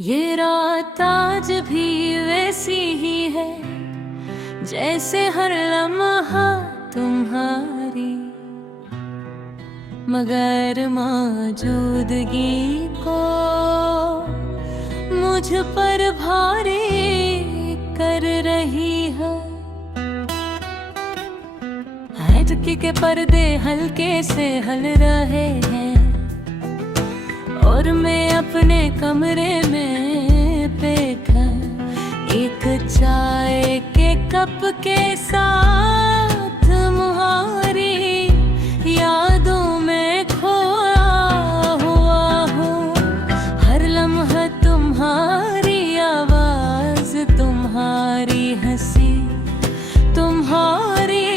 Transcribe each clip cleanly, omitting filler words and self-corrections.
ये रात आज भी वैसी ही है जैसे हर लम्हा तुम्हारी, मगर मौजूदगी को मुझ पर भारी कर रही है। हटके के पर्दे हल्के से हल रहे हैं और मैं अपने कमरे में बैठा एक चाय के कप के साथ मुहारी यादों में खोया हुआ हूँ। हर लम्हा तुम्हारी आवाज, तुम्हारी हंसी, तुम्हारी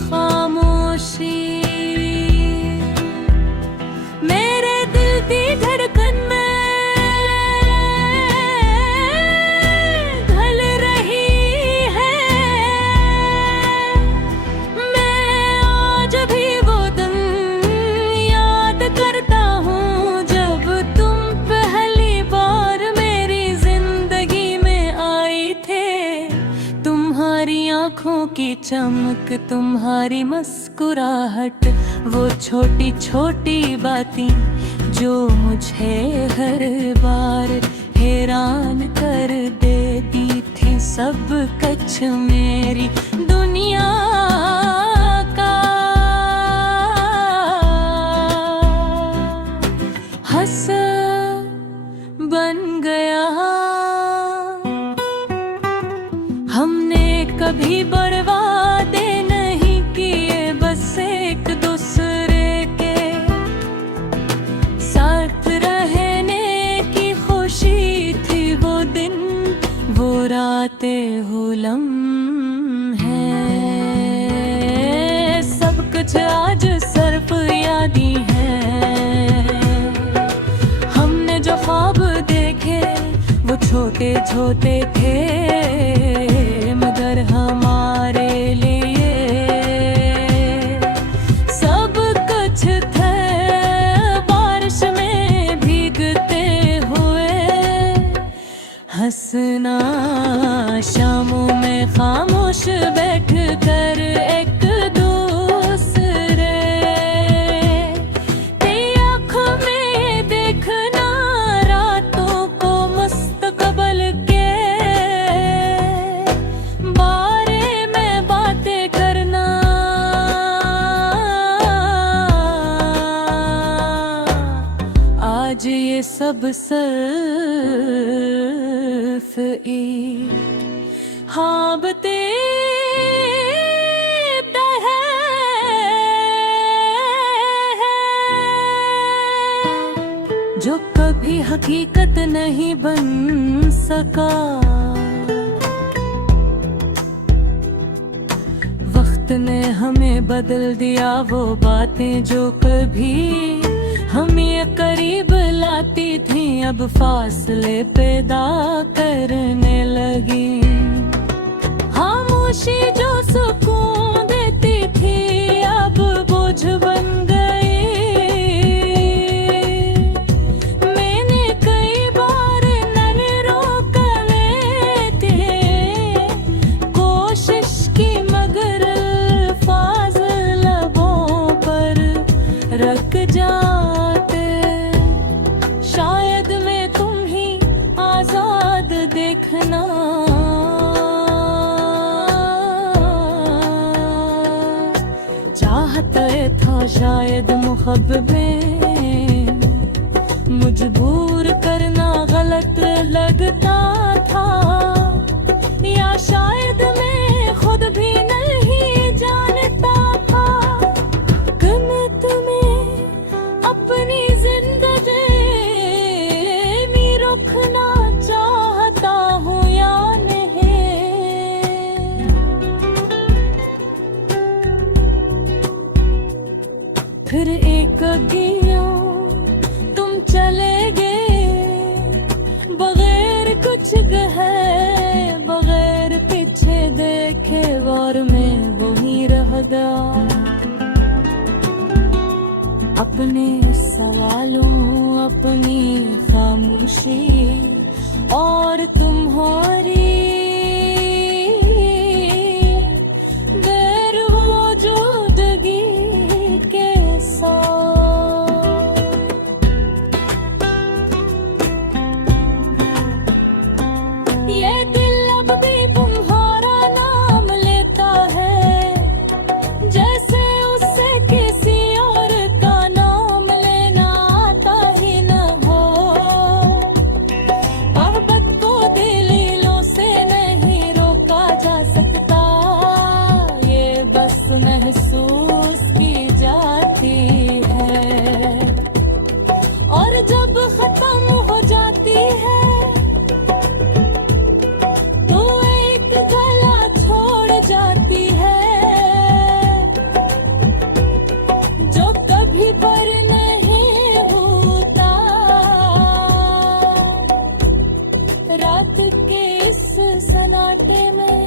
खामोशी मेरे दिल की धड़कन में ढल रही है। मैं आज भी वो दिन याद करता हूँ जब तुम पहली बार मेरी जिंदगी में आए थे। तुम्हारी आंखों की चमक, तुम्हारी मुस्कुराहट, वो छोटी छोटी बातें जो मुझे हर बार हैरान कर देती थी। सब कुछ मेरी दुनिया का हंस बन गया। हमने कभी बर्बादे नहीं किए, बस एक दूसरे के साथ रहने की खुशी थी। वो दिन, वो रातें, वो लम्हे, सब कुछ आज सिर्फ यादी है। हमने जो ख्वाब देखे वो छोटे छोटे थे, मगर हमारे लिए सब कुछ थे। बारिश में भीगते हुए हंसना, शामों में खामोश बैठ कर एक दूसरे की आँखों में देखना, रातों को मुस्तकबिल के बारे में बातें करना। आज ये सब सिर्फ एक ख्वाब देता है जो कभी हकीकत नहीं बन सका। वक्त ने हमें बदल दिया, वो बातें जो कभी हमें करीब लाती थी अब फासले पैदा करने लगी। खामोशी जो सुकून देती थी अब बोझ बन गई। मैंने कई बार नर रोक लेते कोशिश की, मगर अल्फाज लबों पर रख जाते। शायद मैं तुम ही आजाद देखना, चाहता था शायद मुहब्बत में मजबूर करना गलत लगता था। या शायद मैं खुद भी नहीं जानता था कि मैं तुम्हें अपनी जिंदगी में रखना चाहता हूँ या नहीं। फिर एक गिया तुम चले गए बगैर कुछ कहे, बगैर पीछे देखे, और मैं वहीं रह गया अपने सवालों, अपनी खामोशी और तुम्हारी गैर मौजूदगी के साथ। ये दिल अब भी तुम्हारा नाम लेता है, जैसे उससे किसी और का नाम लेना आता ही न हो। मोहब्बत को दलीलों से नहीं रोका जा सकता, ये बस महसूस की जाती है। और जब खत्म हो जाती है तो एक गला छोड़ जाती है, जो कभी पर नहीं होता। रात के इस सन्नाटे में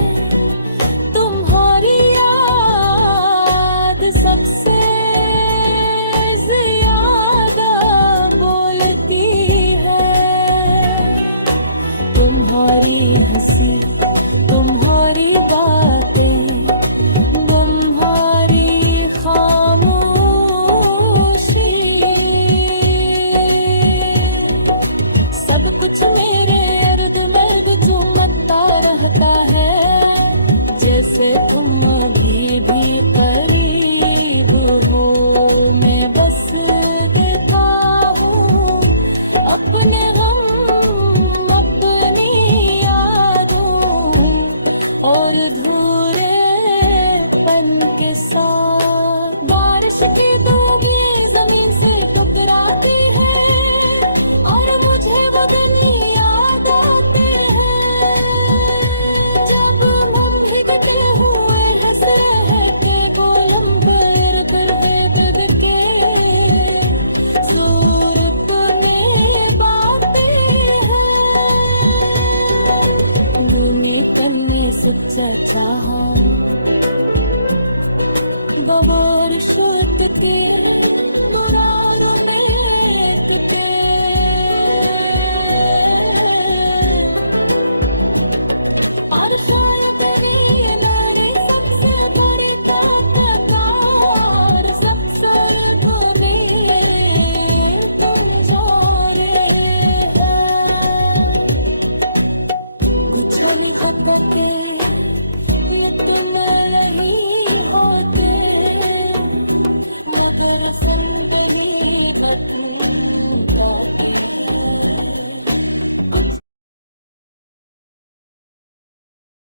तुम्हारी याद सबसे ज्यादा बोलती है। तुम्हारी हंसी, तुम्हारी बातें, तुम्हारी खामोशी, सब कुछ मेरे इर्द गिर्द चुमकता रहता है, जैसे तुम अभी भी करीब हो। मैं बस देखा हूँ अपने गम, अपनी यादों और धूरेपन के साथ। बारिश की डूबी जमीन से टकराती है और मुझे वो दिन याद आते हैं, जब हम भीगते हुए हंस रहे थे कोलम पर वेद के जोर अपने बातें हैं। गुनी करने सच्चा चाहा बमोर शुद्ध के मुरारों में के और शायद मेरी सबसे बड़ी ताकतवर सबसे में तुम जारे हैं। कुछ नहीं भटके